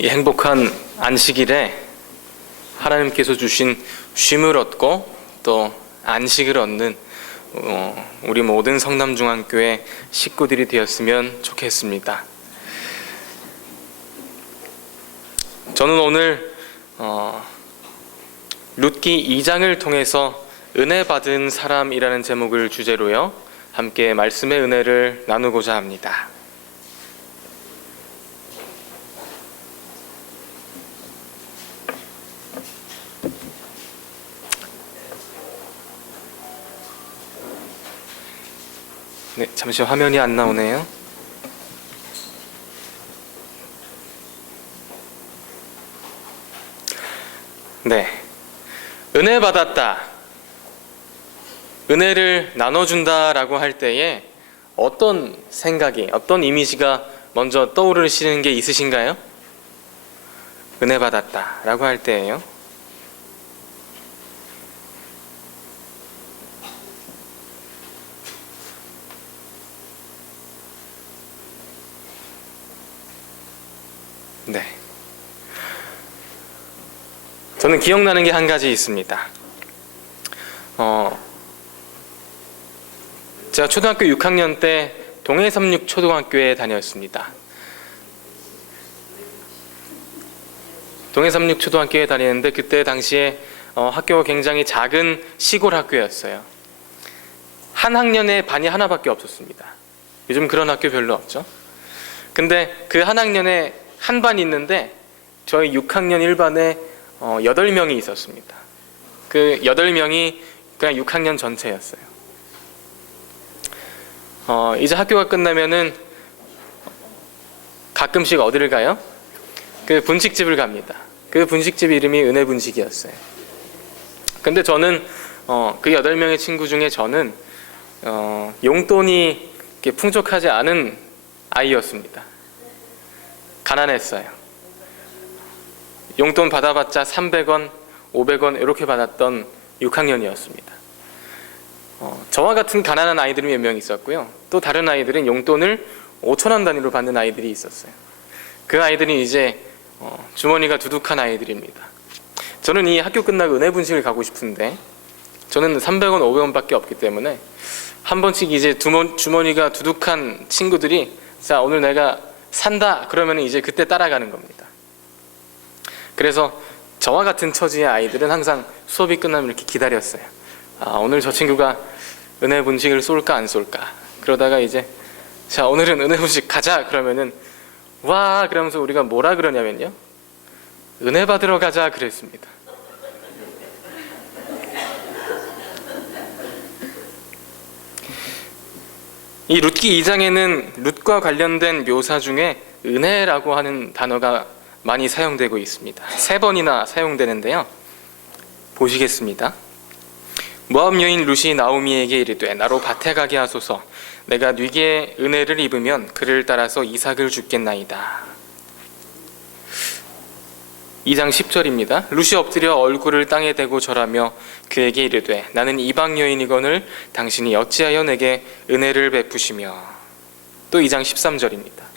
이 행복한 안식일에 하나님께서 주신 쉼을 얻고 또 안식을 얻는 우리 모든 성남중앙교회 식구들이 되었으면 좋겠습니다. 저는 오늘 룻기 2장을 통해서 은혜 받은 사람이라는 제목을 주제로요, 함께 말씀의 은혜를 나누고자 합니다. 네, 잠시 화면이 안 나오네요. 네, 은혜 받았다, 은혜를 나눠준다라고 할 때에 어떤 생각이, 어떤 이미지가 먼저 떠오르시는 게 있으신가요? 은혜 받았다라고 할 때에요. 네, 저는 기억나는 게 한 가지 있습니다. 제가 초등학교 6학년 때 동해삼육 초등학교에 다녔습니다. 동해삼육 초등학교에 다니는데 그때 당시에 학교가 굉장히 작은 시골 학교였어요. 한 학년에 반이 하나밖에 없었습니다. 요즘 그런 학교 별로 없죠. 근데 그 한 학년에 한 반이 있는데 저희 6학년 1반에 8명이 있었습니다. 그 8명이 그냥 6학년 전체였어요. 이제 학교가 끝나면은 가끔씩 어디를 가요? 그 분식집을 갑니다. 그 분식집 이름이 은혜분식이었어요. 근데 저는 그 8명의 친구 중에 저는 용돈이 이렇게 풍족하지 않은 아이였습니다. 가난했어요. 용돈 받아봤자 300원, 500원 이렇게 받았던 6학년이었습니다. 저와 같은 가난한 아이들이 몇 명 있었고요. 또 다른 아이들은 용돈을 5,000원 단위로 받는 아이들이 있었어요. 그 아이들이 이제 주머니가 두둑한 아이들입니다. 저는 이 학교 끝나고 은혜분식을 가고 싶은데 저는 300원, 500원밖에 없기 때문에 한 번씩 이제 주머니가 두둑한 친구들이 자, 오늘 내가 산다 그러면 이제 그때 따라가는 겁니다. 그래서 저와 같은 처지의 아이들은 항상 수업이 끝나면 이렇게 기다렸어요. 오늘 저 친구가 은혜 분식을 쏠까 안 쏠까. 그러다가 이제 자, 오늘은 은혜 분식 가자 그러면은 와 그러면서 우리가 뭐라 그러냐면요, 은혜 받으러 가자 그랬습니다. 이 룻기 2장에는 룻과 관련된 묘사 중에 은혜라고 하는 단어가 많이 사용되고 있습니다. 3번이나 사용되는데요. 보시겠습니다. 모압 여인 룻이 나오미에게 이르되 나로 밭에 가게 하소서. 내가 네게 은혜를 입으면 그를 따라서 이삭을 줍겠나이다. 2장 10절입니다. 룻이 엎드려 얼굴을 땅에 대고 절하며 그에게 이르되 나는 이방 여인이거늘 당신이 어찌하여 내게 은혜를 베푸시며. 또 2장 13절입니다.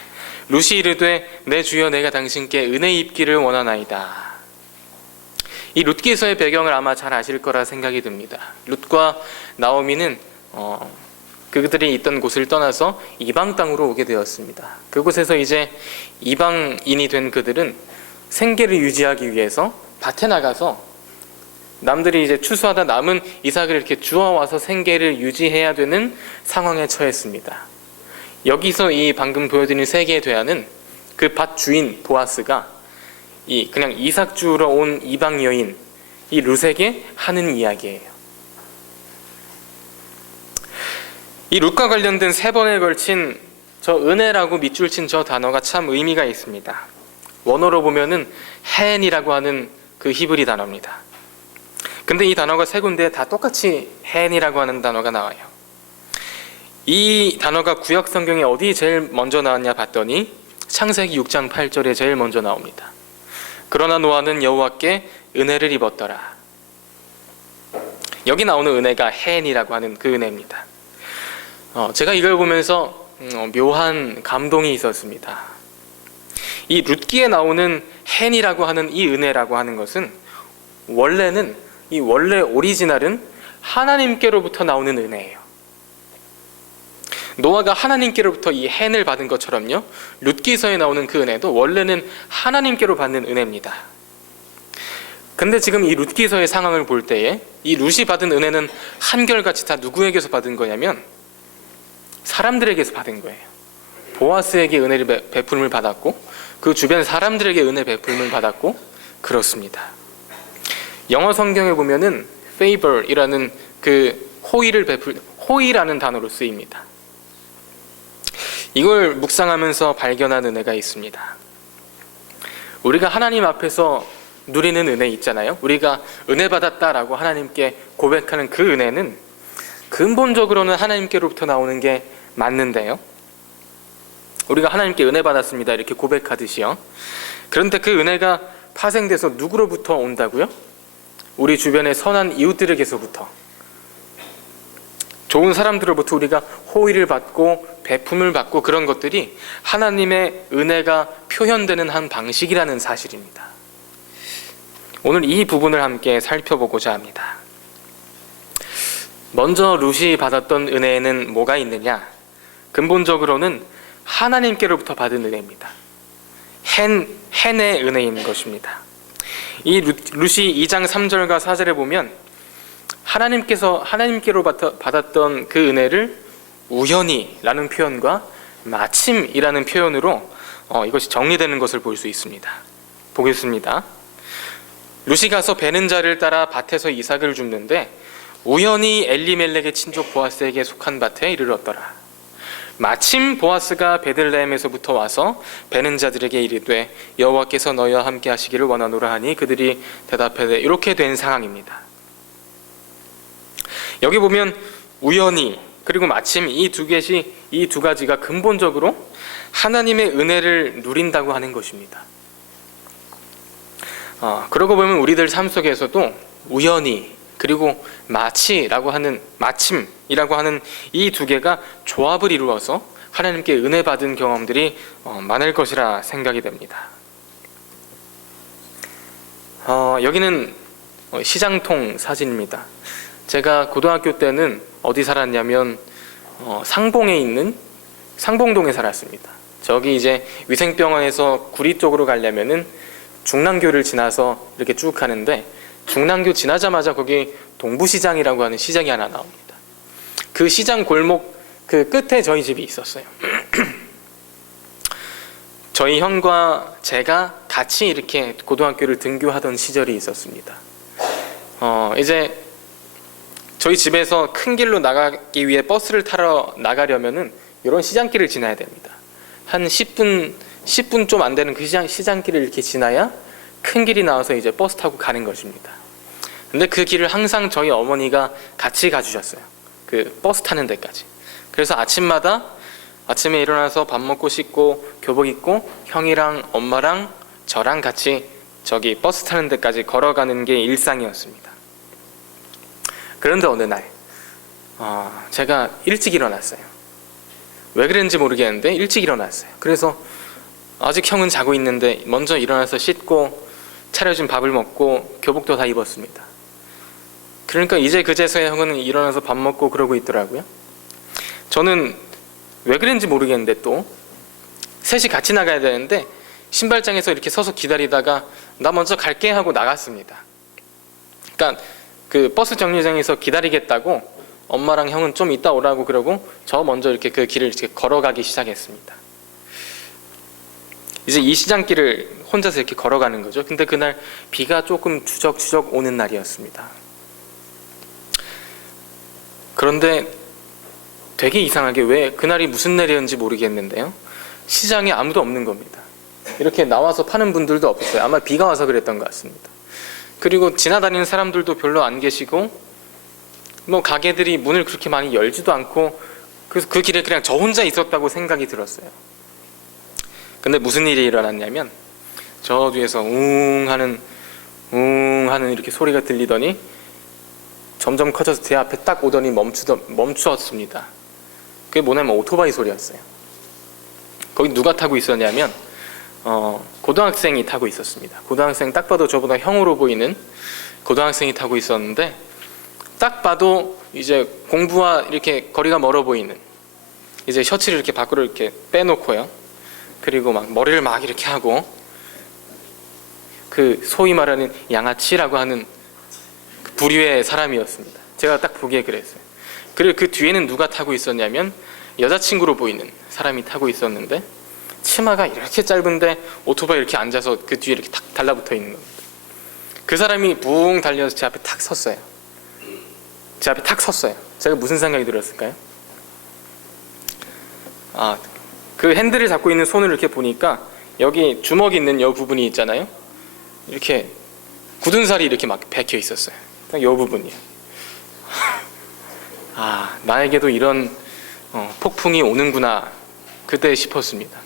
룻이 이르되 내 주여 내가 당신께 은혜 입기를 원하나이다. 이 룻기서의 배경을 아마 잘 아실 거라 생각이 듭니다. 룻과 나오미는 그들이 있던 곳을 떠나서 이방 땅으로 오게 되었습니다. 그곳에서 이제 이방인이 된 그들은 생계를 유지하기 위해서 밭에 나가서 남들이 이제 추수하다 남은 이삭을 이렇게 주워와서 생계를 유지해야 되는 상황에 처했습니다. 여기서 이 방금 보여드린 세계의 대화는 그 밭 주인 보아스가 그냥 이삭 주우러 온 이방 여인 이 룻에게 하는 이야기예요. 이 룻과 관련된 3번에 걸친 저 은혜라고 밑줄 친 저 단어가 참 의미가 있습니다. 원어로 보면은 헨이라고 하는 그 히브리 단어입니다. 근데 이 단어가 3군데에 다 똑같이 헨이라고 하는 단어가 나와요. 이 단어가 구약 성경에 어디 제일 먼저 나왔냐 봤더니 창세기 6장 8절에 제일 먼저 나옵니다. 그러나 노아는 여호와께 은혜를 입었더라. 여기 나오는 은혜가 헨이라고 하는 그 은혜입니다. 제가 이걸 보면서 묘한 감동이 있었습니다. 이 룻기에 나오는 헨이라고 하는 이 은혜라고 하는 것은 원래는 원래 오리지널은 하나님께로부터 나오는 은혜예요. 노아가 하나님께로부터 이 헨을 받은 것처럼요, 룻기서에 나오는 그 은혜도 원래는 하나님께로 받는 은혜입니다. 근데 지금 이 룻기서의 상황을 볼 때에 이 룻이 받은 은혜는 한결같이 다 누구에게서 받은 거냐면 사람들에게서 받은 거예요. 보아스에게 은혜를 베풀음을 받았고 그 주변 사람들에게 은혜 베풀음을 받았고 그렇습니다. 영어 성경에 보면은 favor이라는 그 호의라는 단어로 쓰입니다. 이걸 묵상하면서 발견한 은혜가 있습니다. 우리가 하나님 앞에서 누리는 은혜 있잖아요. 우리가 은혜 받았다라고 하나님께 고백하는 그 은혜는 근본적으로는 하나님께로부터 나오는 게 맞는데요, 우리가 하나님께 은혜 받았습니다 이렇게 고백하듯이요. 그런데 그 은혜가 파생돼서 누구로부터 온다고요? 우리 주변의 선한 이웃들에게서부터, 좋은 사람들로부터 우리가 호의를 받고 베품을 받고 그런 것들이 하나님의 은혜가 표현되는 한 방식이라는 사실입니다. 오늘 이 부분을 함께 살펴보고자 합니다. 먼저 룻이 받았던 은혜에는 뭐가 있느냐? 근본적으로는 하나님께로부터 받은 은혜입니다. 헨의 은혜인 것입니다. 이 룻이 2장 3절과 4절에 보면 하나님께로 받았던 그 은혜를 우연히라는 표현과 마침이라는 표현으로 이것이 정리되는 것을 볼 수 있습니다. 보겠습니다. 룻이 가서 베는 자를 따라 밭에서 이삭을 줍는데 우연히 엘리멜렉의 친족 보아스에게 속한 밭에 이르렀더라. 마침 보아스가 베들레헴에서부터 와서 베는 자들에게 이르되 여호와께서 너희와 함께 하시기를 원하노라 하니 그들이 대답하되, 이렇게 된 상황입니다. 여기 보면 우연히 그리고 마침 이 두 가지가 근본적으로 하나님의 은혜를 누린다고 하는 것입니다. 그러고 보면 우리들 삶 속에서도 우연히 그리고 마침이라고 하는 이 두 개가 조합을 이루어서 하나님께 은혜 받은 경험들이 많을 것이라 생각이 됩니다. 여기는 시장통 사진입니다. 제가 고등학교 때는 어디 살았냐면 상봉에 있는 상봉동에 살았습니다. 저기 이제 위생병원에서 구리 쪽으로 가려면은 중랑교를 지나서 이렇게 쭉 가는데 중랑교 지나자마자 거기 동부시장이라고 하는 시장이 하나 나옵니다. 그 시장 골목 그 끝에 저희 집이 있었어요. 저희 형과 제가 같이 이렇게 고등학교를 등교하던 시절이 있었습니다. 이제 저희 집에서 큰 길로 나가기 위해 버스를 타러 나가려면은 이런 시장길을 지나야 됩니다. 한 10분 좀 안 되는 그 시장길을 이렇게 지나야 큰 길이 나와서 이제 버스 타고 가는 것입니다. 근데 그 길을 항상 저희 어머니가 같이 가주셨어요. 그 버스 타는 데까지. 그래서 아침에 일어나서 밥 먹고 씻고 교복 입고 형이랑 엄마랑 저랑 같이 저기 버스 타는 데까지 걸어가는 게 일상이었습니다. 그런데 어느 날 제가 일찍 일어났어요. 왜 그랬는지 모르겠는데 일찍 일어났어요. 그래서 아직 형은 자고 있는데 먼저 일어나서 씻고 차려준 밥을 먹고 교복도 다 입었습니다. 그러니까 이제 그제서야 형은 일어나서 밥 먹고 그러고 있더라고요. 저는 왜 그랬는지 모르겠는데 또 셋이 같이 나가야 되는데 신발장에서 이렇게 서서 기다리다가 나 먼저 갈게 하고 나갔습니다. 그러니까 그 버스 정류장에서 기다리겠다고 엄마랑 형은 좀 이따 오라고 그러고 저 먼저 이렇게 그 길을 이렇게 걸어가기 시작했습니다. 이제 이 시장길을 혼자서 이렇게 걸어가는 거죠. 근데 그날 비가 조금 추적추적 오는 날이었습니다. 그런데 되게 이상하게 왜 그날이 무슨 날이었는지 모르겠는데요, 시장에 아무도 없는 겁니다. 이렇게 나와서 파는 분들도 없어요. 아마 비가 와서 그랬던 것 같습니다. 그리고 지나다니는 사람들도 별로 안 계시고 뭐 가게들이 문을 그렇게 많이 열지도 않고 그래서 그 길에 그냥 저 혼자 있었다고 생각이 들었어요. 근데 무슨 일이 일어났냐면 저 뒤에서 웅 하는 이렇게 소리가 들리더니 점점 커져서 제 앞에 딱 오더니 멈추었습니다. 그게 뭐냐면 오토바이 소리였어요. 거기 누가 타고 있었냐면 고등학생이 타고 있었습니다. 고등학생, 딱 봐도 저보다 형으로 보이는 고등학생이 타고 있었는데, 딱 봐도 이제 공부와 이렇게 거리가 멀어 보이는, 이제 셔츠를 이렇게 밖으로 이렇게 빼놓고요. 그리고 막 머리를 막 이렇게 하고, 그 소위 말하는 양아치라고 하는 그 부류의 사람이었습니다. 제가 딱 보기에 그랬어요. 그리고 그 뒤에는 누가 타고 있었냐면 여자친구로 보이는 사람이 타고 있었는데, 치마가 이렇게 짧은데 오토바이 이렇게 앉아서 그 뒤에 이렇게 탁 달라붙어 있는 겁니다. 그 사람이 붕 달려서 제 앞에 탁 섰어요. 제 앞에 탁 섰어요. 제가 무슨 생각이 들었을까요? 그 핸들을 잡고 있는 손을 이렇게 보니까 여기 주먹 있는 여 부분이 있잖아요. 이렇게 굳은 살이 이렇게 막 박혀 있었어요. 딱 여 부분이요. 나에게도 이런 폭풍이 오는구나, 그때 싶었습니다.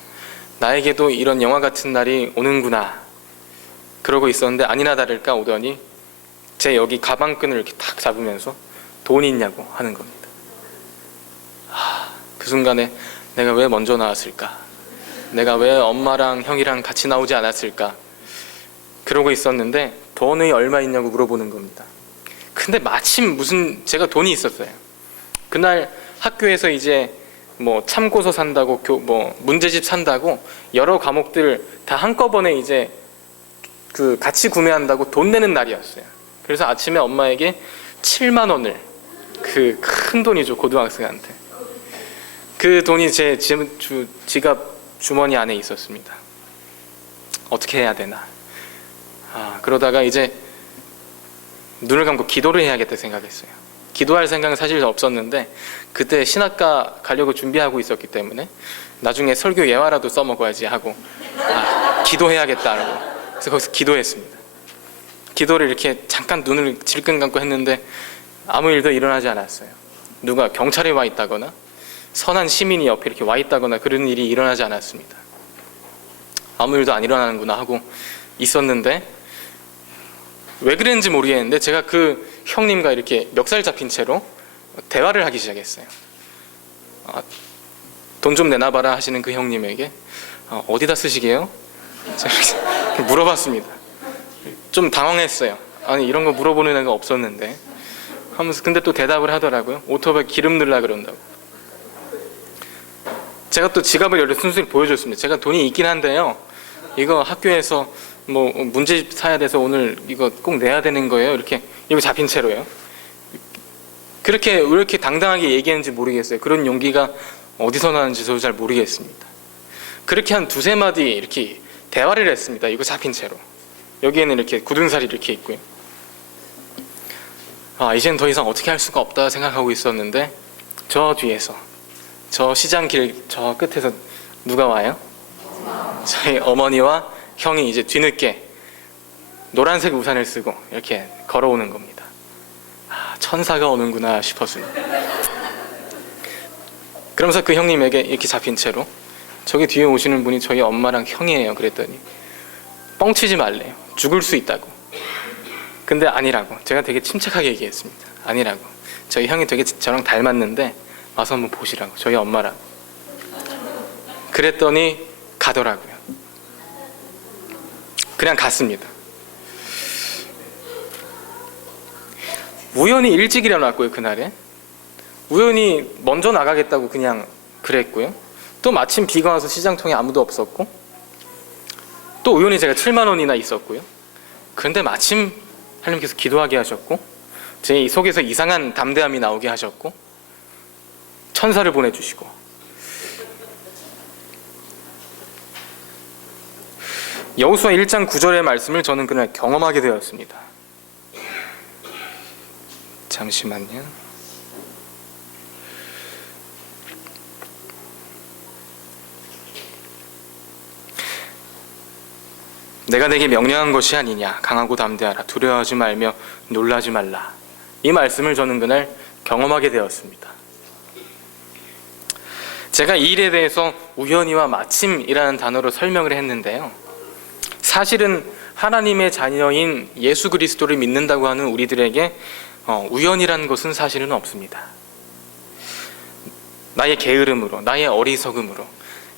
나에게도 이런 영화 같은 날이 오는구나, 그러고 있었는데 아니나 다를까 오더니 제 여기 가방끈을 이렇게 탁 잡으면서 돈 있냐고 하는 겁니다. 그 순간에 내가 왜 먼저 나왔을까? 내가 왜 엄마랑 형이랑 같이 나오지 않았을까? 그러고 있었는데 돈이 얼마 있냐고 물어보는 겁니다. 근데 마침 제가 돈이 있었어요. 그날 학교에서 이제 뭐 참고서 산다고, 문제집 산다고 여러 과목들 다 한꺼번에 이제 그 같이 구매한다고 돈 내는 날이었어요. 그래서 아침에 엄마에게 7만 원을, 그 큰 돈이죠, 고등학생한테. 그 돈이 제 지갑 주머니 안에 있었습니다. 어떻게 해야 되나. 그러다가 이제 눈을 감고 기도를 해야겠다 생각했어요. 기도할 생각은 사실 없었는데 그때 신학과 가려고 준비하고 있었기 때문에 나중에 설교 예화라도 써먹어야지 하고 기도해야겠다라고, 그래서 거기서 기도했습니다. 기도를 이렇게 잠깐 눈을 질끈 감고 했는데 아무 일도 일어나지 않았어요. 누가 경찰에 와 있다거나 선한 시민이 옆에 이렇게 와 있다거나 그런 일이 일어나지 않았습니다. 아무 일도 안 일어나는구나 하고 있었는데, 왜 그랬는지 모르겠는데 제가 그 형님과 이렇게 멱살 잡힌 채로 대화를 하기 시작했어요. 돈 좀 내놔봐라 하시는 그 형님에게 어디다 쓰시게요? 제가 물어봤습니다. 좀 당황했어요. 아니 이런 거 물어보는 애가 없었는데 하면서, 근데 또 대답을 하더라고요. 오토바이 기름 넣으려 그런다고. 제가 또 지갑을 열려 순순히 보여줬습니다. 제가 돈이 있긴 한데요, 이거 학교에서 뭐 문제집 사야 돼서 오늘 이거 꼭 내야 되는 거예요. 이렇게 이거 잡힌 채로요. 그렇게 왜 이렇게 당당하게 얘기했는지 모르겠어요. 그런 용기가 어디서 나는지 저도 잘 모르겠습니다. 그렇게 한 두세 마디 이렇게 대화를 했습니다. 이거 잡힌 채로. 여기에는 이렇게 굳은 살이 이렇게 있고요. 이제는 더 이상 어떻게 할 수가 없다 생각하고 있었는데, 저 뒤에서, 저 시장 길 저 끝에서 누가 와요? 저희 어머니와 형이 이제 뒤늦게 노란색 우산을 쓰고 이렇게 걸어오는 겁니다. 천사가 오는구나 싶었습니다. 그러면서 그 형님에게 이렇게 잡힌 채로, 저기 뒤에 오시는 분이 저희 엄마랑 형이에요 그랬더니 뻥치지 말래요. 죽을 수 있다고. 근데 아니라고 제가 되게 침착하게 얘기했습니다. 아니라고, 저희 형이 되게 저랑 닮았는데 와서 한번 보시라고, 저희 엄마라고. 그랬더니 가더라고요. 그냥 갔습니다. 우연히 일찍 일어났고요. 그날에 우연히 먼저 나가겠다고 그냥 그랬고요. 또 마침 비가 와서 시장통에 아무도 없었고, 또 우연히 제가 7만 원이나 있었고요. 그런데 마침 하나님께서 기도하게 하셨고, 제 속에서 이상한 담대함이 나오게 하셨고, 천사를 보내주시고, 여호수아 1장 9절의 말씀을 저는 그날 경험하게 되었습니다. 잠시만요. 내가 내게 명령한 것이 아니냐, 강하고 담대하라, 두려워하지 말며 놀라지 말라. 이 말씀을 저는 그날 경험하게 되었습니다. 제가 이 일에 대해서 우연히와 마침이라는 단어로 설명을 했는데요, 사실은 하나님의 자녀인 예수 그리스도를 믿는다고 하는 우리들에게 우연이라는 것은 사실은 없습니다. 나의 게으름으로, 나의 어리석음으로,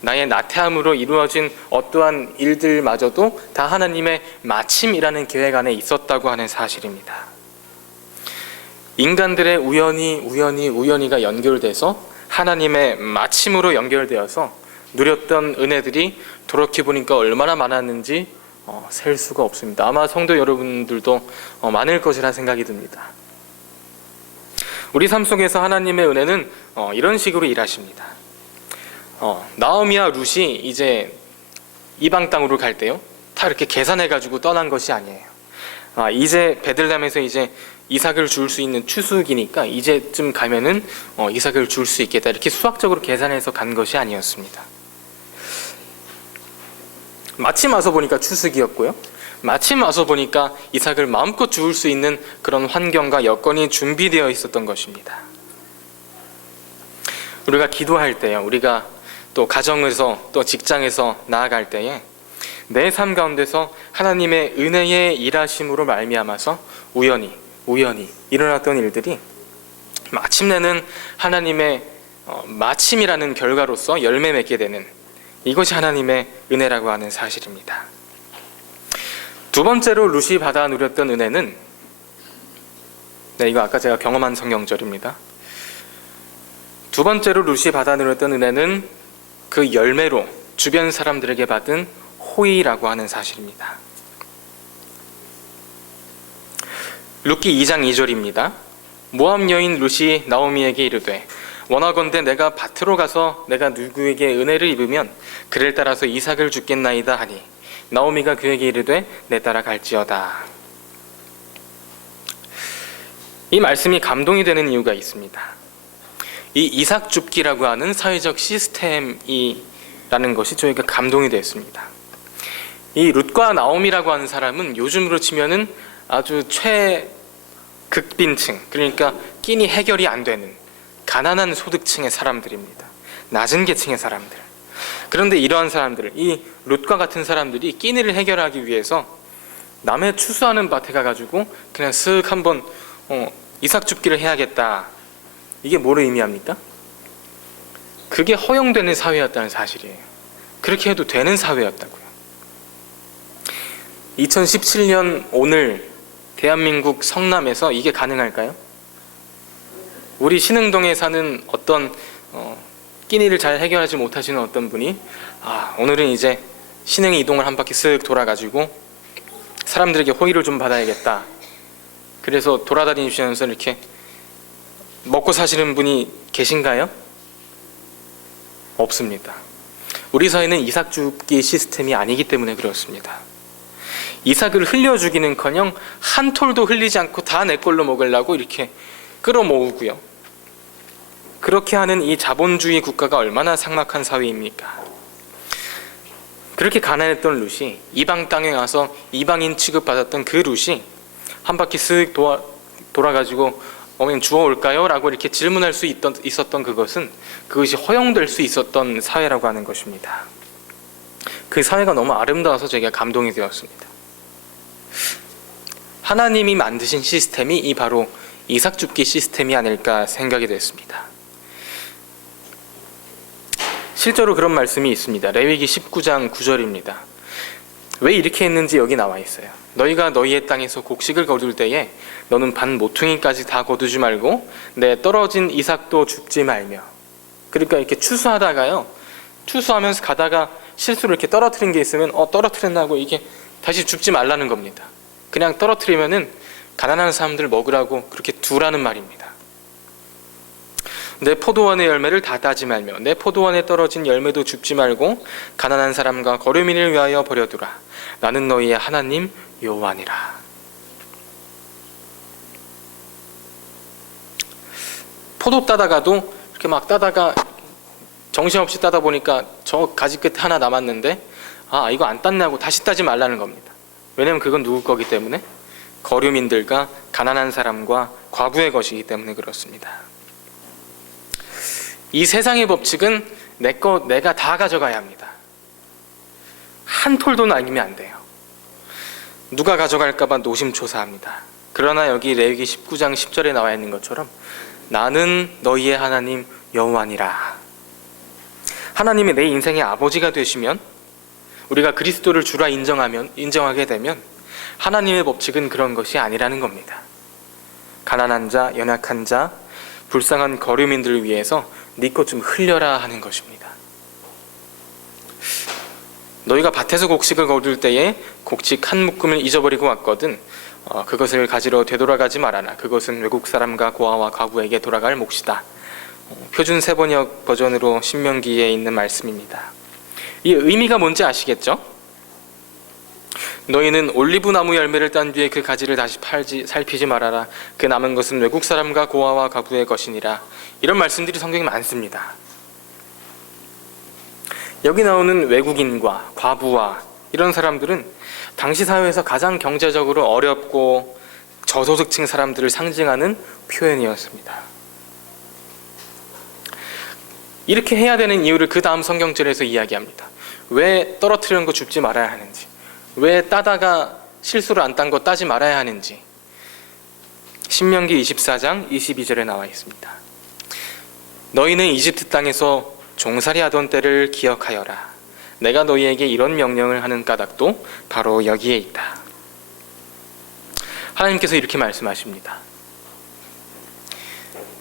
나의 나태함으로 이루어진 어떠한 일들마저도 다 하나님의 마침이라는 계획 안에 있었다고 하는 사실입니다. 인간들의 우연히가 연결돼서 하나님의 마침으로 연결되어서 누렸던 은혜들이 돌이켜보니까 얼마나 많았는지 셀 수가 없습니다. 아마 성도 여러분들도 많을 것이라 생각이 듭니다. 우리 삶 속에서 하나님의 은혜는 이런 식으로 일하십니다. 나오미와 룻이 이제 이방 땅으로 갈 때요, 다 이렇게 계산해가지고 떠난 것이 아니에요. 이제 베들레헴에서 이제 이삭을 줄 수 있는 추수기니까 이제쯤 가면은 이삭을 줄 수 있겠다, 이렇게 수학적으로 계산해서 간 것이 아니었습니다. 마침 와서 보니까 추수기였고요, 마침 와서 보니까 이삭을 마음껏 주울 수 있는 그런 환경과 여건이 준비되어 있었던 것입니다. 우리가 기도할 때요, 우리가 또 가정에서 또 직장에서 나아갈 때에 내 삶 가운데서 하나님의 은혜의 일하심으로 말미암아서 우연히 일어났던 일들이 마침내는 하나님의 마침이라는 결과로서 열매 맺게 되는, 이것이 하나님의 은혜라고 하는 사실입니다. 두 번째로 룻이 받아 누렸던 은혜는, 이거 아까 제가 경험한 성경절입니다. 두 번째로 룻이 받아 누렸던 은혜는 그 열매로 주변 사람들에게 받은 호의라고 하는 사실입니다. 룻기 2장 2절입니다. 모압 여인 룻이 나오미에게 이르되 원하건대 내가 밭으로 가서 내가 누구에게 은혜를 입으면 그를 따라서 이삭을 주겠나이다 하니 나오미가 그에게 이르되 내 따라 갈지어다. 이 말씀이 감동이 되는 이유가 있습니다. 이 이삭 줍기라고 하는 사회적 시스템이라는 것이 저희가 감동이 되었습니다. 이 룻과 나오미라고 하는 사람은 요즘으로 치면은 아주 최극빈층, 그러니까 끼니 해결이 안 되는 가난한 소득층의 사람들입니다. 낮은 계층의 사람들. 그런데 이러한 사람들, 이 룻과 같은 사람들이 끼니를 해결하기 위해서 남의 추수하는 밭에 가가지고 그냥 쓱 한번 이삭 줍기를 해야겠다. 이게 뭐를 의미합니까? 그게 허용되는 사회였다는 사실이에요. 그렇게 해도 되는 사회였다고요. 2017년 오늘 대한민국 성남에서 이게 가능할까요? 우리 신흥동에 사는 어떤 끼니를 잘 해결하지 못하시는 어떤 분이 오늘은 이제 신흥 이동을 한 바퀴 쓱 돌아가지고 사람들에게 호의를 좀 받아야겠다. 그래서 돌아다니시면서 이렇게 먹고 사시는 분이 계신가요? 없습니다. 우리 사회는 이삭 줍기 시스템이 아니기 때문에 그렇습니다. 이삭을 흘려주기는커녕 한 톨도 흘리지 않고 다 내 걸로 먹으려고 이렇게 끌어모으고요. 그렇게 하는 이 자본주의 국가가 얼마나 삭막한 사회입니까? 그렇게 가난했던 룻이 이방 땅에 와서 이방인 취급받았던 그 룻이 한 바퀴 쓱 돌아가지고 어머님 주워올까요? 라고 이렇게 질문할 수 있었던 그것이 허용될 수 있었던 사회라고 하는 것입니다. 그 사회가 너무 아름다워서 제가 감동이 되었습니다. 하나님이 만드신 시스템이 이 바로 이삭 줍기 시스템이 아닐까 생각이 됐습니다. 실제로 그런 말씀이 있습니다. 레위기 19장 9절입니다. 왜 이렇게 했는지 여기 나와 있어요. 너희가 너희의 땅에서 곡식을 거둘 때에 너는 반 모퉁이까지 다 거두지 말고 내 떨어진 이삭도 줍지 말며. 그러니까 이렇게 추수하다가요, 추수하면서 가다가 실수로 이렇게 떨어뜨린 게 있으면 떨어뜨렸나 하고 이게 다시 줍지 말라는 겁니다. 그냥 떨어뜨리면은 가난한 사람들 먹으라고 그렇게 두라는 말입니다. 내 포도원의 열매를 다 따지 말며 내 포도원에 떨어진 열매도 줍지 말고 가난한 사람과 거류민을 위하여 버려두라. 나는 너희의 하나님 여호와니라. 포도 따다가도 이렇게 막 따다가 정신없이 따다 보니까 저 가지 끝에 하나 남았는데 이거 안 땄네 하고 다시 따지 말라는 겁니다. 왜냐하면 그건 누구 거기 때문에? 거류민들과 가난한 사람과 과부의 것이기 때문에 그렇습니다. 이 세상의 법칙은 내가 다 가져가야 합니다. 한 톨도 남기면 안 돼요. 누가 가져갈까봐 노심초사합니다. 그러나 여기 레위기 19장 10절에 나와 있는 것처럼 나는 너희의 하나님 여호와니라. 하나님이 내 인생의 아버지가 되시면, 우리가 그리스도를 주라 인정하게 되면 하나님의 법칙은 그런 것이 아니라는 겁니다. 가난한 자, 연약한 자, 불쌍한 거류민들을 위해서 네 것 좀 흘려라 하는 것입니다. 너희가 밭에서 곡식을 거둘 때에 곡식 한 묶음을 잊어버리고 왔거든 그것을 가지러 되돌아가지 말아라. 그것은 외국 사람과 고아와 과부에게 돌아갈 몫이다. 표준 세번역 버전으로 신명기에 있는 말씀입니다. 이 의미가 뭔지 아시겠죠? 너희는 올리브 나무 열매를 딴 뒤에 그 가지를 다시 살피지 말아라. 그 남은 것은 외국 사람과 고아와 과부의 것이니라. 이런 말씀들이 성경에 많습니다. 여기 나오는 외국인과 과부와 이런 사람들은 당시 사회에서 가장 경제적으로 어렵고 저소득층 사람들을 상징하는 표현이었습니다. 이렇게 해야 되는 이유를 그 다음 성경절에서 이야기합니다. 왜 떨어뜨리는 거 줍지 말아야 하는지, 왜 따다가 실수로 안 딴 거 따지 말아야 하는지 신명기 24장 22절에 나와 있습니다. 너희는 이집트 땅에서 종살이 하던 때를 기억하여라. 내가 너희에게 이런 명령을 하는 까닭도 바로 여기에 있다. 하나님께서 이렇게 말씀하십니다.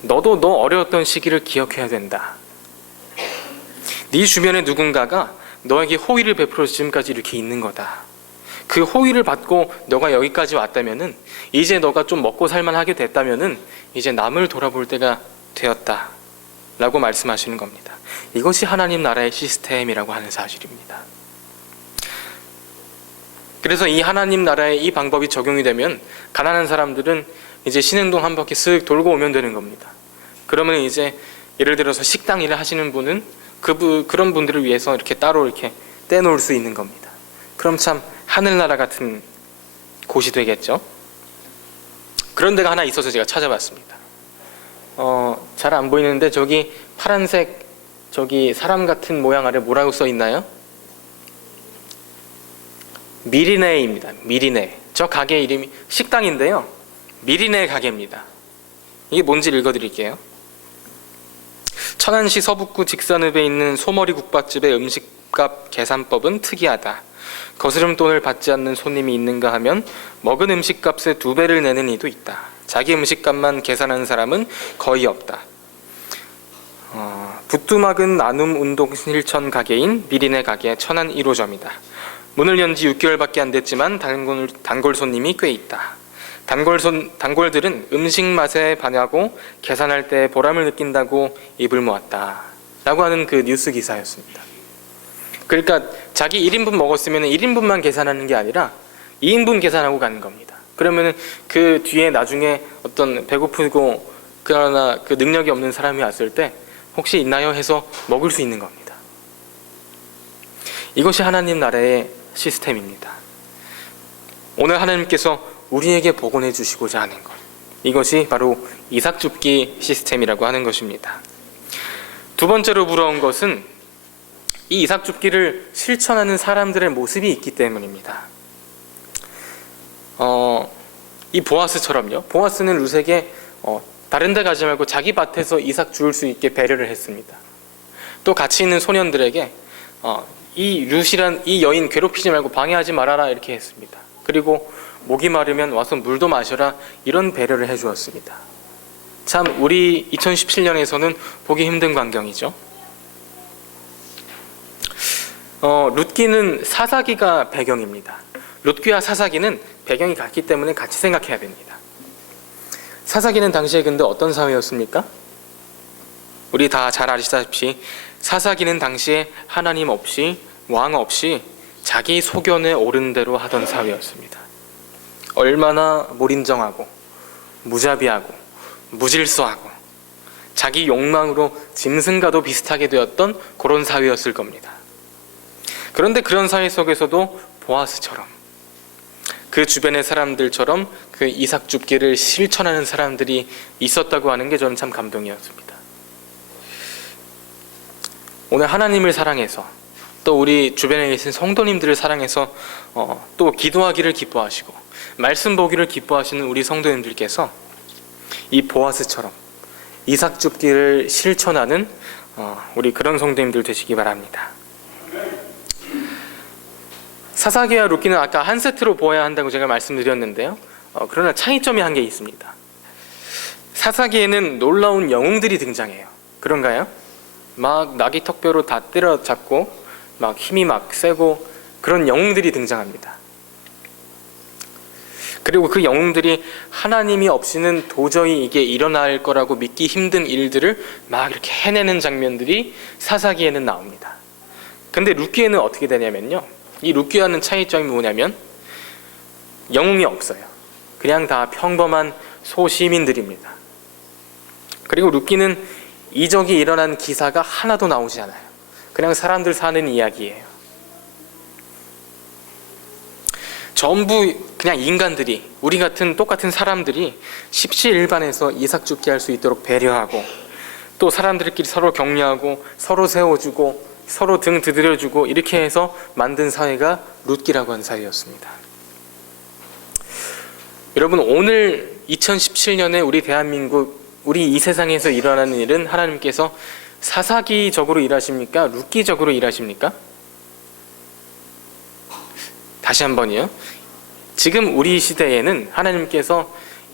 너도 너 어려웠던 시기를 기억해야 된다. 네 주변에 누군가가 너에게 호의를 베풀어서 지금까지 이렇게 있는 거다. 그 호의를 받고 너가 여기까지 왔다면은, 이제 너가 좀 먹고 살만하게 됐다면은 이제 남을 돌아볼 때가 되었다 라고 말씀하시는 겁니다. 이것이 하나님 나라의 시스템이라고 하는 사실입니다. 그래서 이 하나님 나라의 이 방법이 적용이 되면 가난한 사람들은 이제 신흥동 한 바퀴 쓱 돌고 오면 되는 겁니다. 그러면 이제 예를 들어서 식당 일을 하시는 분은 그런 분들을 위해서 이렇게 따로 이렇게 떼놓을 수 있는 겁니다. 그럼 참 하늘나라 같은 곳이 되겠죠. 그런 데가 하나 있어서 제가 찾아봤습니다. 잘 안 보이는데 저기 파란색 저기 사람 같은 모양 아래 뭐라고 써 있나요? 미리네입니다. 미리네. 저 가게 이름이 식당인데요. 미리네 가게입니다. 이게 뭔지 읽어드릴게요. 천안시 서북구 직산읍에 있는 소머리 국밥집의 음식값 계산법은 특이하다. 거스름돈을 받지 않는 손님이 있는가 하면 먹은 음식값의 2배를 내는 이도 있다. 자기 음식값만 계산하는 사람은 거의 없다. 부뚜막은 나눔 운동 실천 가게인 미리네 가게 천안 1호점이다. 문을 연 지 6개월밖에 안 됐지만 단골 손님이 꽤 있다. 단골들은 음식 맛에 반하고 계산할 때 보람을 느낀다고 입을 모았다 라고 하는 그 뉴스 기사였습니다. 그러니까 자기 1인분 먹었으면 1인분만 계산하는 게 아니라 2인분 계산하고 가는 겁니다. 그러면 그 뒤에 나중에 어떤 배고프고 그러나 그 능력이 없는 사람이 왔을 때 혹시 있나요? 해서 먹을 수 있는 겁니다. 이것이 하나님 나라의 시스템입니다. 오늘 하나님께서 우리에게 복원해 주시고자 하는 것, 이것이 바로 이삭줍기 시스템이라고 하는 것입니다. 두 번째로 부러운 것은 이 이삭줍기를 실천하는 사람들의 모습이 있기 때문입니다. 이 보아스처럼요. 보아스는 룻에게 다른 데 가지 말고 자기 밭에서 이삭 주울 수 있게 배려를 했습니다. 또 같이 있는 소년들에게 이 룻이란 이 여인 괴롭히지 말고 방해하지 말아라 이렇게 했습니다. 그리고 목이 마르면 와서 물도 마셔라 이런 배려를 해주었습니다. 참 우리 2017년에서는 보기 힘든 광경이죠. 룻기는 사사기가 배경입니다. 룻기와 사사기는 배경이 같기 때문에 같이 생각해야 됩니다. 사사기는 당시에 근데 어떤 사회였습니까? 우리 다 잘 아시다시피 사사기는 당시에 하나님 없이 왕 없이 자기 소견에 옳은 대로 하던 사회였습니다. 얼마나 몰인정하고 무자비하고 무질서하고 자기 욕망으로 짐승과도 비슷하게 되었던 그런 사회였을 겁니다. 그런데 그런 사회 속에서도 보아스처럼 그 주변의 사람들처럼 그 이삭 줍기를 실천하는 사람들이 있었다고 하는 게 저는 참 감동이었습니다. 오늘 하나님을 사랑해서 또 우리 주변에 계신 성도님들을 사랑해서 또 기도하기를 기뻐하시고 말씀 보기를 기뻐하시는 우리 성도님들께서 이 보아스처럼 이삭 줍기를 실천하는 우리 그런 성도님들 되시기 바랍니다. 사사기와 룻기는 아까 한 세트로 보아야 한다고 제가 말씀드렸는데요. 그러나 차이점이 한 개 있습니다. 사사기에는 놀라운 영웅들이 등장해요. 그런가요? 막 나귀 턱뼈로 다 때려잡고 막 힘이 막 세고 그런 영웅들이 등장합니다. 그리고 그 영웅들이 하나님이 없이는 도저히 이게 일어날 거라고 믿기 힘든 일들을 막 이렇게 해내는 장면들이 사사기에는 나옵니다. 근데 룻기에는 어떻게 되냐면요, 이 룻기와는 차이점이 뭐냐면 영웅이 없어요. 그냥 다 평범한 소시민들입니다. 그리고 룻기는 이적이 일어난 기사가 하나도 나오지 않아요. 그냥 사람들 사는 이야기예요. 전부 그냥 인간들이, 우리 같은 똑같은 사람들이 십시일반에서 이삭 죽게 할 수 있도록 배려하고, 또 사람들끼리 서로 격려하고 서로 세워주고 서로 등 두드려주고 이렇게 해서 만든 사회가 룻기라고 하는 사회였습니다. 여러분, 오늘 2017년에 우리 대한민국, 우리 이 세상에서 일어나는 일은 하나님께서 사사기적으로 일하십니까? 룻기적으로 일하십니까? 다시 한번요. 지금 우리 시대에는 하나님께서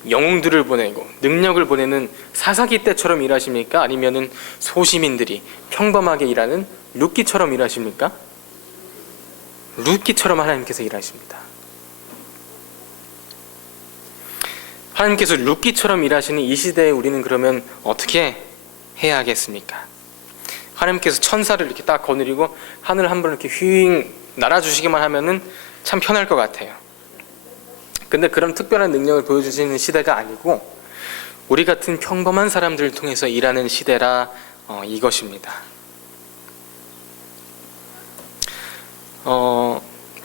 영웅들을 보내고 능력을 보내는 사사기 때처럼 일하십니까? 아니면은 소시민들이 평범하게 일하는 룻기처럼 일하십니까? 룻기처럼 하나님께서 일하십니다. 하나님께서 룻기처럼 일하시는 이 시대에 우리는 그러면 어떻게 해야 하겠습니까? 하나님께서 천사를 이렇게 딱 거느리고 하늘 한번 이렇게 휘잉 날아주시기만 하면은 참 편할 것 같아요. 근데 그런 특별한 능력을 보여주시는 시대가 아니고 우리 같은 평범한 사람들을 통해서 일하는 시대라 이것입니다.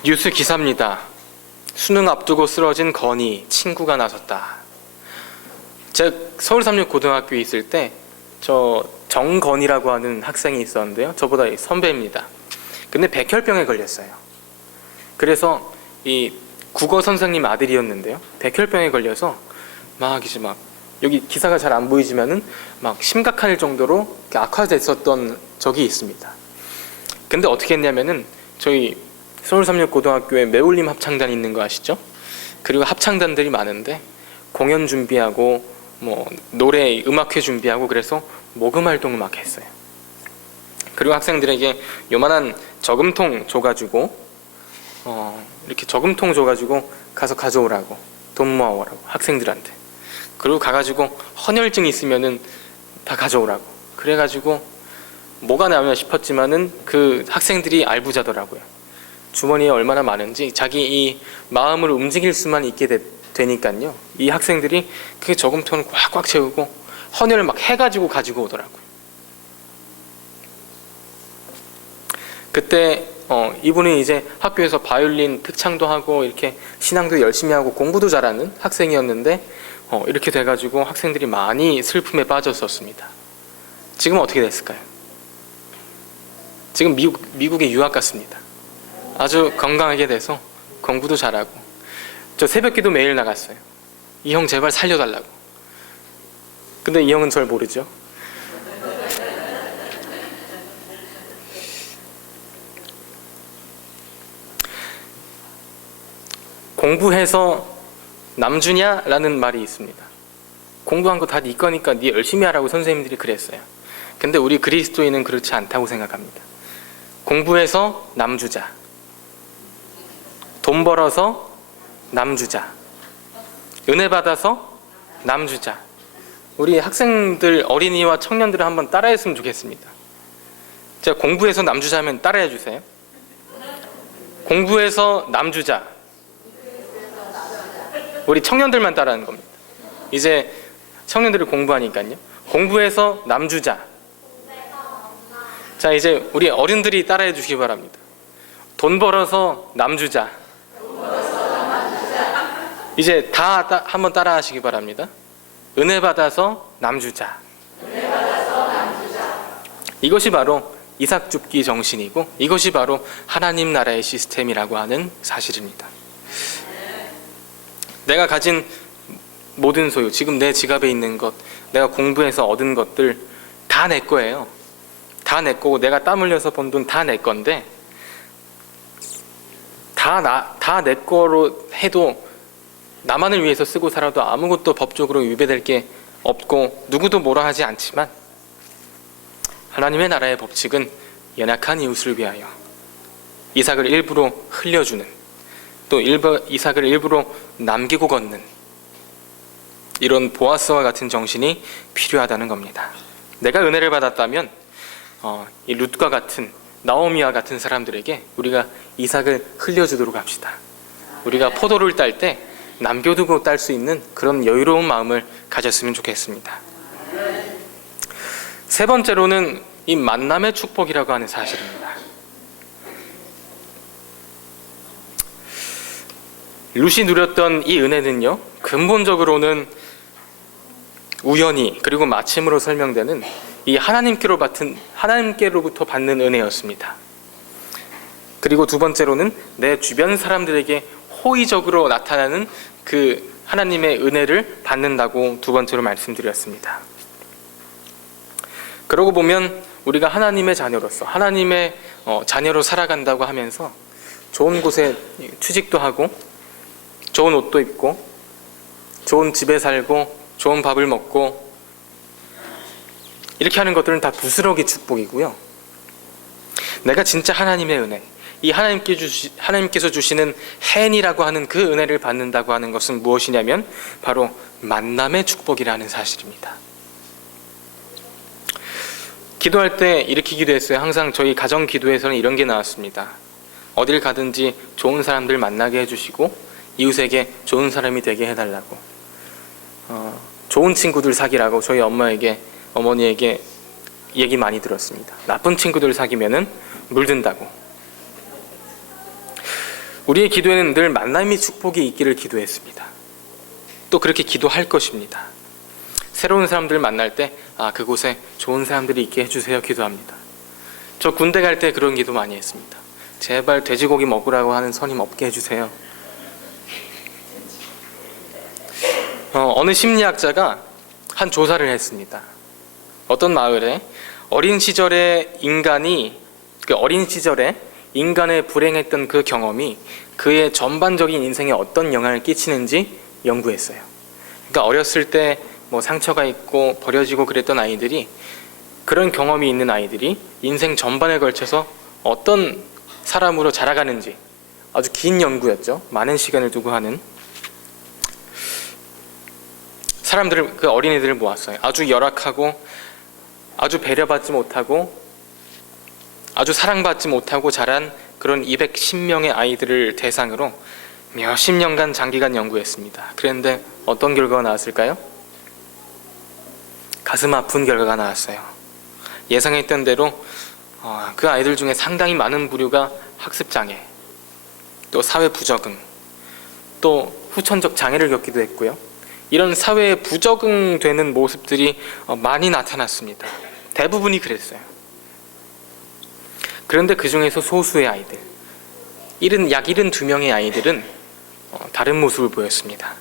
뉴스 기사입니다. 수능 앞두고 쓰러진 건희, 친구가 나섰다. 제가 서울삼육고등학교에 있을 때 저 정건희라고 하는 학생이 있었는데요. 저보다 선배입니다. 근데 백혈병에 걸렸어요. 그래서 이 국어 선생님 아들이었는데요. 백혈병에 걸려서 막 여기 기사가 잘 안 보이지만은 막 심각할 정도로 악화됐었던 적이 있습니다. 근데 어떻게 했냐면은 저희 서울삼육고등학교에 매울림 합창단 있는 거 아시죠? 그리고 합창단들이 많은데 공연 준비하고 뭐 노래 음악회 준비하고 그래서 모금 활동을 막 했어요. 그리고 학생들에게 요만한 저금통 줘가지고 이렇게 저금통 줘가지고 가서 가져오라고, 돈 모아오라고 학생들한테. 그리고 가가지고 헌혈증 있으면은 다 가져오라고. 그래가지고 뭐가 나오나 싶었지만은 그 학생들이 알부자더라고요. 주머니에 얼마나 많은지 자기 이 마음을 움직일 수만 있게 되니까요. 이 학생들이 그 저금통을 꽉꽉 채우고 헌혈을 막 해가지고 가지고 오더라고요. 그때 이분은 이제 학교에서 바이올린 특창도 하고 이렇게 신앙도 열심히 하고 공부도 잘하는 학생이었는데 이렇게 돼가지고 학생들이 많이 슬픔에 빠졌었습니다. 지금 어떻게 됐을까요? 지금 미국에 유학 갔습니다. 아주 건강하게 돼서 공부도 잘하고. 저 새벽기도 매일 나갔어요. 이 형 제발 살려달라고. 근데 이 형은 절 모르죠. 공부해서 남주냐라는 말이 있습니다. 공부한 거 다 네 거니까 네 열심히 하라고 선생님들이 그랬어요. 근데 우리 그리스도인은 그렇지 않다고 생각합니다. 공부해서 남주자, 돈 벌어서 남주자, 은혜 받아서 남주자. 우리 학생들, 어린이와 청년들을 한번 따라했으면 좋겠습니다. 제가 공부해서 남주자 하면 따라해 주세요. 공부해서 남주자. 우리 청년들만 따라하는 겁니다. 이제 청년들이 공부하니까요. 공부해서 남주자. 자, 이제 우리 어른들이 따라해 주시기 바랍니다. 돈 벌어서 남주자. 이제 다 한번 따라 하시기 바랍니다. 은혜 받아서 남주자. 이것이 바로 이삭 줍기 정신이고 이것이 바로 하나님 나라의 시스템이라고 하는 사실입니다. 내가 가진 모든 소유, 지금 내 지갑에 있는 것, 내가 공부해서 얻은 것들 다 내 거예요. 다 내 거고 내가 땀 흘려서 번 돈 다 내 건데 다 내 거로 해도 나만을 위해서 쓰고 살아도 아무것도 법적으로 위배될 게 없고 누구도 뭐라 하지 않지만 하나님의 나라의 법칙은 연약한 이웃을 위하여 이삭을 일부러 흘려주는, 또 이삭을 일부러 남기고 걷는 이런 보아스와 같은 정신이 필요하다는 겁니다. 내가 은혜를 받았다면 이 룻과 같은, 나오미와 같은 사람들에게 우리가 이삭을 흘려주도록 합시다. 우리가 포도를 딸 때 남겨두고 딸 수 있는 그런 여유로운 마음을 가졌으면 좋겠습니다. 세 번째로는 이 만남의 축복이라고 하는 사실입니다. 룻이 누렸던 이 은혜는요, 근본적으로는 우연히 그리고 마침으로 설명되는 이 하나님께로부터 받는 은혜였습니다. 그리고 두 번째로는 내 주변 사람들에게 호의적으로 나타나는 그 하나님의 은혜를 받는다고 두 번째로 말씀드렸습니다. 그러고 보면 우리가 하나님의 자녀로서, 하나님의 자녀로 살아간다고 하면서 좋은 곳에 취직도 하고 좋은 옷도 입고 좋은 집에 살고 좋은 밥을 먹고 이렇게 하는 것들은 다 부스러기 축복이고요. 내가 진짜 하나님의 은혜, 이 하나님께서 주시는 헨이라고 하는 그 은혜를 받는다고 하는 것은 무엇이냐면 바로 만남의 축복이라는 사실입니다. 기도할 때 이렇게 기도했어요. 항상 저희 가정 기도에서는 이런 게 나왔습니다. 어딜 가든지 좋은 사람들 만나게 해주시고 이웃에게 좋은 사람이 되게 해달라고, 좋은 친구들 사귀라고 저희 어머니에게 얘기 많이 들었습니다. 나쁜 친구들 사귀면은 물든다고. 우리의 기도에는 늘 만남의 축복이 있기를 기도했습니다. 또 그렇게 기도할 것입니다. 새로운 사람들 만날 때 그곳에 좋은 사람들이 있게 해주세요 기도합니다. 저 군대 갈 때 그런 기도 많이 했습니다. 제발 돼지고기 먹으라고 하는 선임 없게 해주세요. 어느 심리학자가 한 조사를 했습니다. 어떤 마을에 어린 시절에 인간의 불행했던 그 경험이 그의 전반적인 인생에 어떤 영향을 끼치는지 연구했어요. 그러니까 어렸을 때 상처가 있고 버려지고 그랬던 아이들이, 그런 경험이 있는 아이들이 인생 전반에 걸쳐서 어떤 사람으로 자라가는지, 아주 긴 연구였죠. 많은 시간을 두고 하는. 그 어린이들을 모았어요. 아주 열악하고 아주 배려받지 못하고 아주 사랑받지 못하고 자란 그런 210명의 아이들을 대상으로 몇십 년간 장기간 연구했습니다. 그런데 어떤 결과가 나왔을까요? 가슴 아픈 결과가 나왔어요. 예상했던 대로 그 아이들 중에 상당히 많은 부류가 학습장애, 또 사회 부적응, 또 후천적 장애를 겪기도 했고요. 이런 사회에 부적응되는 모습들이 많이 나타났습니다. 대부분이 그랬어요. 그런데 그 중에서 소수의 아이들, 약 72명의 아이들은 다른 모습을 보였습니다.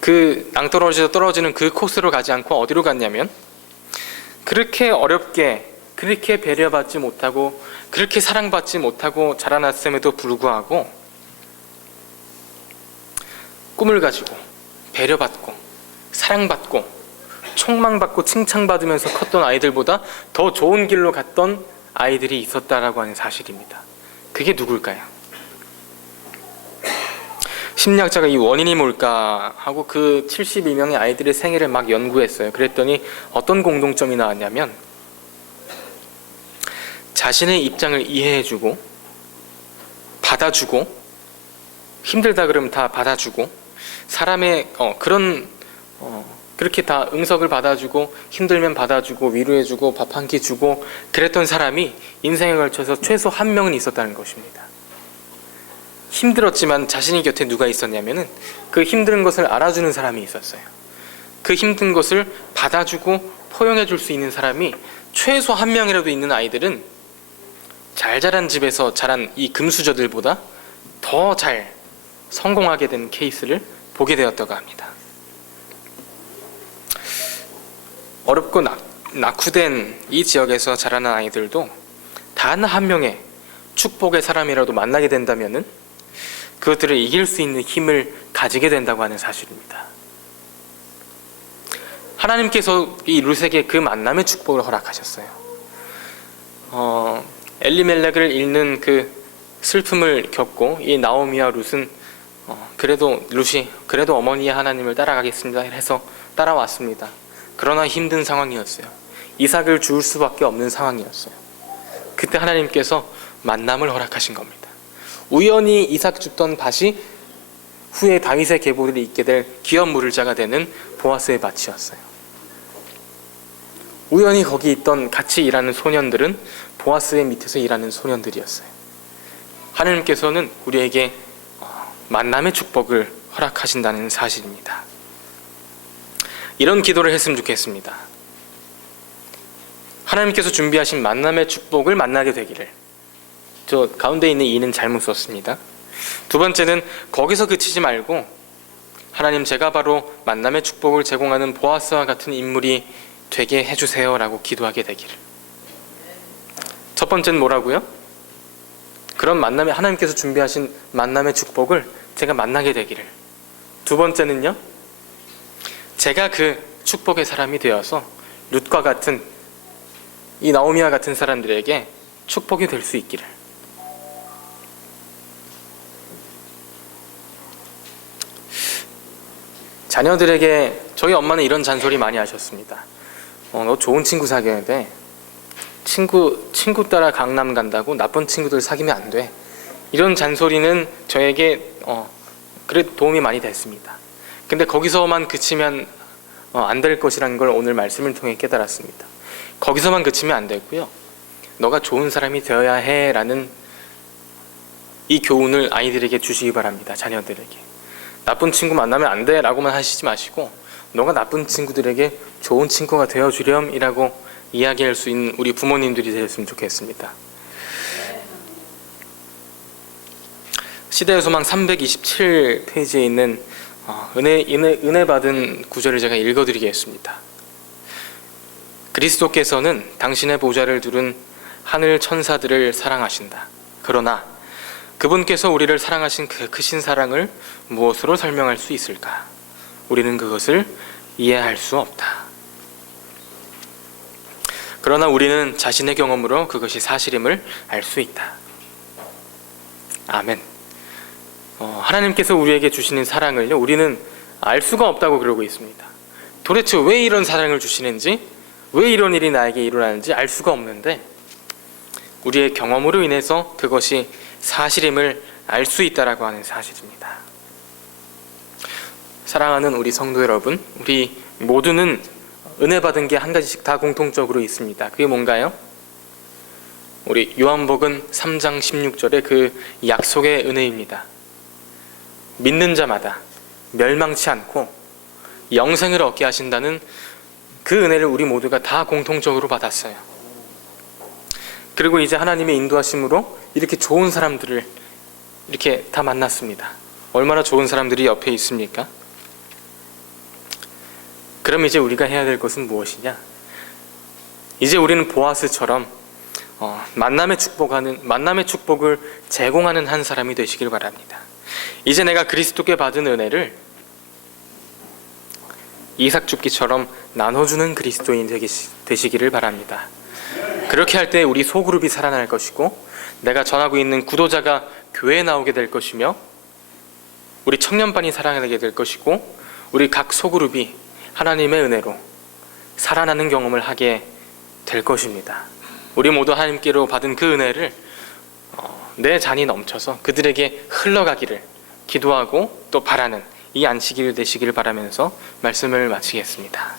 그 낭떠러지에서 떨어지는 그 코스로 가지 않고 어디로 갔냐면, 그렇게 어렵게, 그렇게 배려받지 못하고 그렇게 사랑받지 못하고 자라났음에도 불구하고 꿈을 가지고 배려받고 사랑받고 촉망받고 칭찬받으면서 컸던 아이들보다 더 좋은 길로 갔던 아이들이 있었다라고 하는 사실입니다. 그게 누굴까요? 심리학자가 이 원인이 뭘까 하고 그 72명의 아이들의 생애를 막 연구했어요. 그랬더니 어떤 공동점이 나왔냐면, 자신의 입장을 이해해주고 받아주고, 힘들다 그러면 다 받아주고, 사람의 그렇게 다 응석을 받아주고 힘들면 받아주고 위로해주고 밥 한 끼 주고 그랬던 사람이 인생에 걸쳐서 최소 한 명은 있었다는 것입니다. 힘들었지만 자신의 곁에 누가 있었냐면은 그 힘든 것을 알아주는 사람이 있었어요. 그 힘든 것을 받아주고 포용해 줄 수 있는 사람이 최소 한 명이라도 있는 아이들은 잘 자란 집에서 자란 이 금수저들보다 더 잘 성공하게 된 케이스를 보게 되었다고 합니다. 어렵고 낙후된 이 지역에서 자라난 아이들도 단 한 명의 축복의 사람이라도 만나게 된다면은 그것들을 이길 수 있는 힘을 가지게 된다고 하는 사실입니다. 하나님께서 이 룻에게 그 만남의 축복을 허락하셨어요. 엘리멜렉을 잃는 그 슬픔을 겪고 이 나오미와 룻은 룻이 그래도 어머니의 하나님을 따라가겠습니다 해서 따라왔습니다. 그러나 힘든 상황이었어요. 이삭을 줄 수밖에 없는 상황이었어요. 그때 하나님께서 만남을 허락하신 겁니다. 우연히 이삭 줍던 밭이 후에 다윗의 계보를 잇게 될 기업 물을자가 되는 보아스의 밭이었어요. 우연히 거기 있던 같이 일하는 소년들은 보아스의 밑에서 일하는 소년들이었어요. 하나님께서는 우리에게 만남의 축복을 허락하신다는 사실입니다. 이런 기도를 했으면 좋겠습니다. 하나님께서 준비하신 만남의 축복을 만나게 되기를. 저 가운데 있는 이는 잘못 썼습니다. 두 번째는 거기서 그치지 말고 하나님, 제가 바로 만남의 축복을 제공하는 보아스와 같은 인물이 되게 해주세요 라고 기도하게 되기를. 첫 번째는 뭐라고요? 그런 만남에 하나님께서 준비하신 만남의 축복을 제가 만나게 되기를. 두 번째는요, 제가 그 축복의 사람이 되어서 룻과 같은 이 나오미와 같은 사람들에게 축복이 될 수 있기를. 자녀들에게 저희 엄마는 이런 잔소리 많이 하셨습니다. 너 좋은 친구 사귀어야 돼. 친구 따라 강남 간다고 나쁜 친구들 사귀면 안 돼. 이런 잔소리는 저에게 그래 도움이 많이 됐습니다. 근데 거기서만 그치면 안 될 것이라는 걸 오늘 말씀을 통해 깨달았습니다. 거기서만 그치면 안 되고요. 너가 좋은 사람이 되어야 해 라는 이 교훈을 아이들에게 주시기 바랍니다. 자녀들에게. 나쁜 친구 만나면 안 돼 라고만 하시지 마시고 너가 나쁜 친구들에게 좋은 친구가 되어주렴 이라고 이야기할 수 있는 우리 부모님들이 되었으면 좋겠습니다. 시대의 소망 327페이지에 있는 은혜 받은 구절을 제가 읽어드리겠습니다. 그리스도께서는 당신의 보좌를 두른 하늘 천사들을 사랑하신다. 그러나 그분께서 우리를 사랑하신 그 크신 사랑을 무엇으로 설명할 수 있을까? 우리는 그것을 이해할 수 없다. 그러나 우리는 자신의 경험으로 그것이 사실임을 알 수 있다. 아멘. 하나님께서 우리에게 주시는 사랑을요, 우리는 알 수가 없다고 그러고 있습니다. 도대체 왜 이런 사랑을 주시는지, 왜 이런 일이 나에게 일어나는지 알 수가 없는데 우리의 경험으로 인해서 그것이 사실임을 알 수 있다라고 하는 사실입니다. 사랑하는 우리 성도 여러분, 우리 모두는 은혜 받은 게 한 가지씩 다 공통적으로 있습니다. 그게 뭔가요? 우리 요한복음 3장 16절의 그 약속의 은혜입니다. 믿는 자마다 멸망치 않고 영생을 얻게 하신다는 그 은혜를 우리 모두가 다 공통적으로 받았어요. 그리고 이제 하나님의 인도하심으로 이렇게 좋은 사람들을 이렇게 다 만났습니다. 얼마나 좋은 사람들이 옆에 있습니까? 그럼 이제 우리가 해야 될 것은 무엇이냐? 이제 우리는 보아스처럼 만남의 축복을 제공하는 한 사람이 되시길 바랍니다. 이제 내가 그리스도께 받은 은혜를 이삭 줍기처럼 나눠주는 그리스도인 되시기를 바랍니다. 그렇게 할 때 우리 소그룹이 살아날 것이고, 내가 전하고 있는 구도자가 교회에 나오게 될 것이며, 우리 청년반이 살아나게 될 것이고, 우리 각 소그룹이 하나님의 은혜로 살아나는 경험을 하게 될 것입니다. 우리 모두 하나님께로 받은 그 은혜를 내 잔이 넘쳐서 그들에게 흘러가기를 기도하고 또 바라는 이 안식일 되시기를 바라면서 말씀을 마치겠습니다.